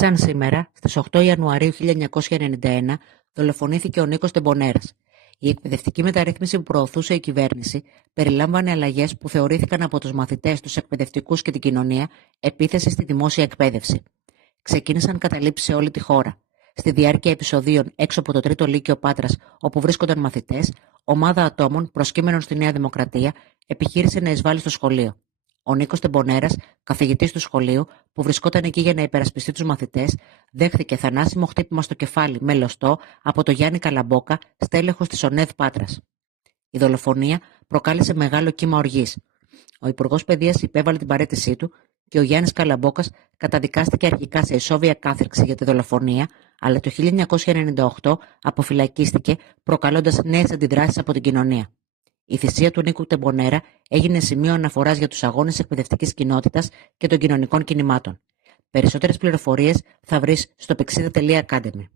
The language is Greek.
Σαν σήμερα, στις 8 Ιανουαρίου 1991, δολοφονήθηκε ο Νίκος Τεμπονέρας. Η εκπαιδευτική μεταρρύθμιση που προωθούσε η κυβέρνηση περιλάμβανε αλλαγές που θεωρήθηκαν από τους μαθητές, τους εκπαιδευτικούς και την κοινωνία επίθεση στη δημόσια εκπαίδευση. Ξεκίνησαν καταλήψεις σε όλη τη χώρα. Στη διάρκεια επεισοδίων έξω από το Τρίτο Λύκειο Πάτρας, όπου βρίσκονταν μαθητές, ομάδα ατόμων προσκύμενων στη Νέα Δημοκρατία επιχείρησε να εισβάλλει στο σχολείο. Ο Νίκος Τεμπονέρας, καθηγητής του σχολείου, που βρισκόταν εκεί για να υπερασπιστεί τους μαθητές, δέχθηκε θανάσιμο χτύπημα στο κεφάλι με λωστό από τον Γιάννη Καλαμπόκα, στέλεχος της ΟΝΕΔ Πάτρας. Η δολοφονία προκάλεσε μεγάλο κύμα οργής. Ο Υπουργός Παιδείας υπέβαλε την παραίτησή του και ο Γιάννης Καλαμπόκας καταδικάστηκε αρχικά σε ισόβια κάθριξη για τη δολοφονία, αλλά το 1998 αποφυλακίστηκε, προκαλώντας νέες αντιδράσεις από την κοινωνία. Η θυσία του Νίκου Τεμπονέρα έγινε σημείο αναφοράς για τους αγώνες της εκπαιδευτικής κοινότητας και των κοινωνικών κινημάτων. Περισσότερες πληροφορίες θα βρεις στο pexida.academy.